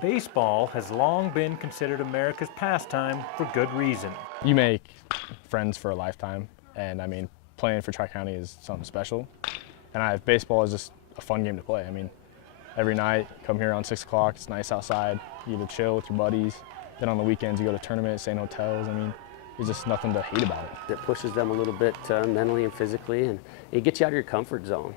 Baseball has long been considered America's pastime for good reason. You make friends for a lifetime, and I mean, playing for Tri-County is something special. And baseball is just a fun game to play. I mean, every night, come here around 6 o'clock, it's nice outside, you get to chill with your buddies. Then on the weekends, you go to tournaments, stay in hotels. I mean, there's just nothing to hate about it. It pushes them a little bit mentally and physically, and it gets you out of your comfort zone.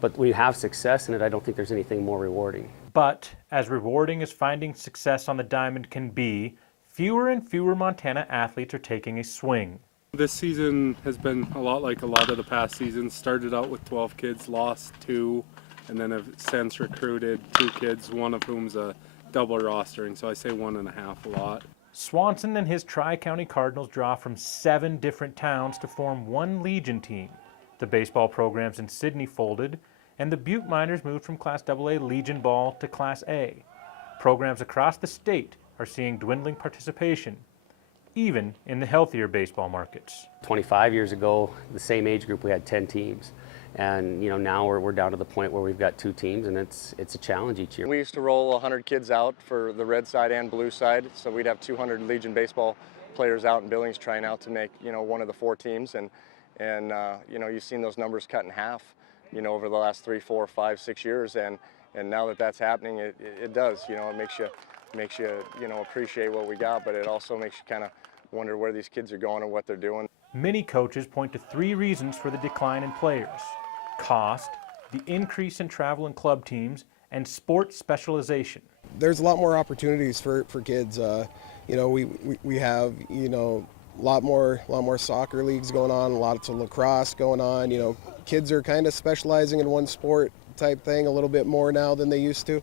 But when you have success in it, I don't think there's anything more rewarding. But as rewarding as finding success on the diamond can be, fewer and fewer Montana athletes are taking a swing. This season has been a lot like a lot of the past seasons. Started out with 12 kids, lost 2, and then have since recruited 2 kids, one of whom's a double rostering, so I say 1.5 a lot. Swanson and his Tri-County Cardinals draw from 7 different towns to form one Legion team. The baseball programs in Sydney folded, and the Butte Miners moved from Class AA Legion Ball to Class A. Programs across the state are seeing dwindling participation, even in the healthier baseball markets. 25 years ago, the same age group, we had 10 teams. And now we're down to the point where we've got 2 teams, and it's a challenge each year. We used to roll 100 kids out for the red side and blue side, so we'd have 200 Legion baseball players out in Billings trying out to make one of the 4 teams, and you've seen those numbers cut in half over the last 3, 4, 5, 6 years, and now that that's happening, it does. It makes you appreciate what we got, but it also makes you kind of wonder where these kids are going and what they're doing. Many coaches point to 3 reasons for the decline in players: cost, the increase in travel and club teams, and sport specialization. There's a lot more opportunities for kids. We have a lot more soccer leagues going on, lots of lacrosse going on. Kids are kind of specializing in one sport type thing a little bit more now than they used to.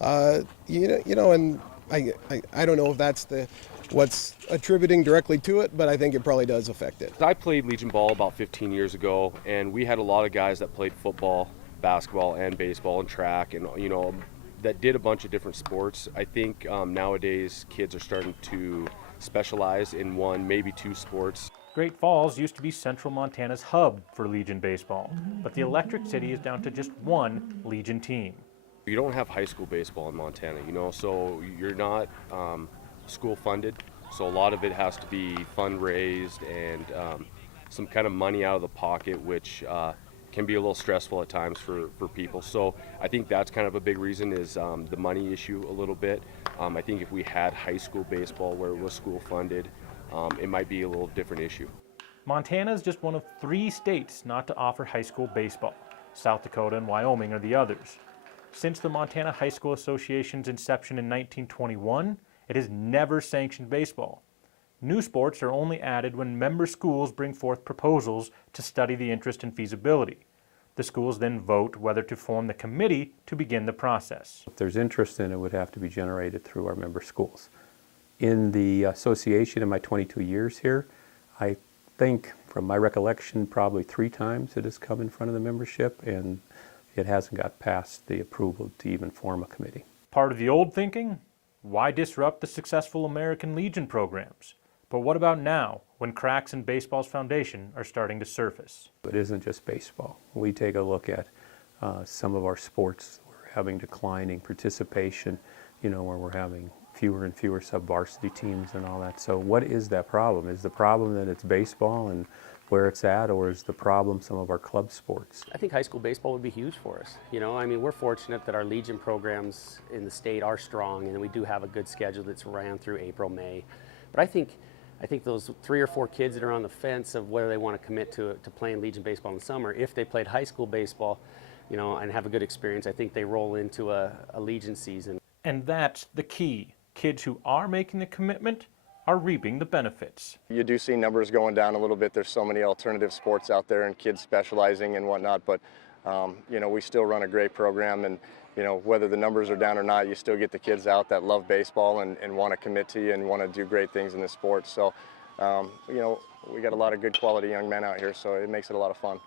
And I don't know if that's what's attributing directly to it, but I think it probably does affect it. I played Legion Ball about 15 years ago, and we had a lot of guys that played football, basketball, and baseball and track, and that did a bunch of different sports. I think nowadays kids are starting to specialize in 1, maybe 2 sports. Great Falls used to be Central Montana's hub for Legion baseball, but the Electric City is down to just 1 Legion team. You don't have high school baseball in Montana, so you're not school funded, so a lot of it has to be fundraised and some kind of money out of the pocket, which can be a little stressful at times for people. So I think that's kind of a big reason is the money issue a little bit. I think if we had high school baseball where it was school funded, it might be a little different issue. Montana is just one of 3 states not to offer high school baseball. South Dakota and Wyoming are the others. Since the Montana High School Association's inception in 1921, it has never sanctioned baseball. New sports are only added when member schools bring forth proposals to study the interest and feasibility. The schools then vote whether to form the committee to begin the process. If there's interest in it, would have to be generated through our member schools. In the association in my 22 years here, I think from my recollection probably 3 times it has come in front of the membership, and it hasn't got past the approval to even form a committee. Part of the old thinking? Why disrupt the successful American Legion programs? But what about now, when cracks in baseball's foundation are starting to surface? It isn't just baseball. We take a look at some of our sports. We're having declining participation, where we're having fewer and fewer sub-varsity teams and all that. So what is that problem? Is the problem that it's baseball and where it's at, or is the problem some of our club sports? I think high school baseball would be huge for us. We're fortunate that our Legion programs in the state are strong, and we do have a good schedule that's ran through April, May. But I think those 3 or 4 kids that are on the fence of whether they want to commit to playing Legion baseball in the summer, if they played high school baseball, and have a good experience, I think they roll into a Legion season. And that's the key. Kids who are making the commitment are reaping the benefits. You do see numbers going down a little bit. There's so many alternative sports out there and kids specializing and whatnot, but we still run a great program, and whether the numbers are down or not, you still get the kids out that love baseball and want to commit to you and want to do great things in the sport. So we got a lot of good quality young men out here, so it makes it a lot of fun.